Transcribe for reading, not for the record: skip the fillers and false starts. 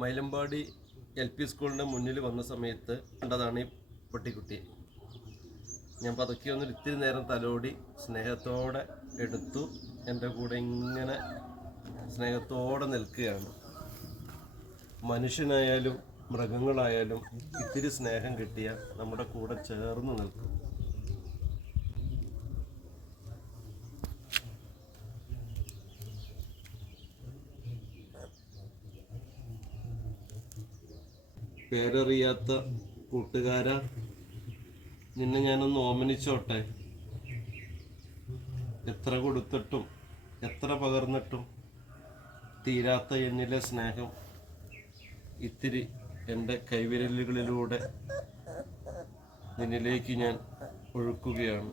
Mylambadi LP സ്കൂളിൻ്റെ മുന്നിൽ വന്ന സമയത്ത് കണ്ടതാണ് ഈ പൊട്ടിക്കുട്ടി. ഞാൻ പതുക്കെ ഒന്ന് ഇത്തിരി നേരം തലോടി സ്നേഹത്തോടെ എടുത്തു. എൻ്റെ കൂടെ ഇങ്ങനെ സ്നേഹത്തോടെ നിൽക്കുകയാണ്. മനുഷ്യനായാലും മൃഗങ്ങളായാലും ഇത്തിരി സ്നേഹം കിട്ടിയാൽ നമ്മുടെ കൂടെ ചേർന്ന് നിൽക്കും. പേരറിയാത്ത കൂട്ടുകാരാ, നിന്നെ ഞാനൊന്ന് ഓമനിച്ചോട്ടെ. എത്ര കൊടുത്തിട്ടും എത്ര പകർന്നിട്ടും തീരാത്ത എന്നിലെ സ്നേഹം ഇത്തിരി എൻ്റെ കൈവിരലുകളിലൂടെ നിന്നിലേക്ക് ഞാൻ ഒഴുക്കുകയാണ്.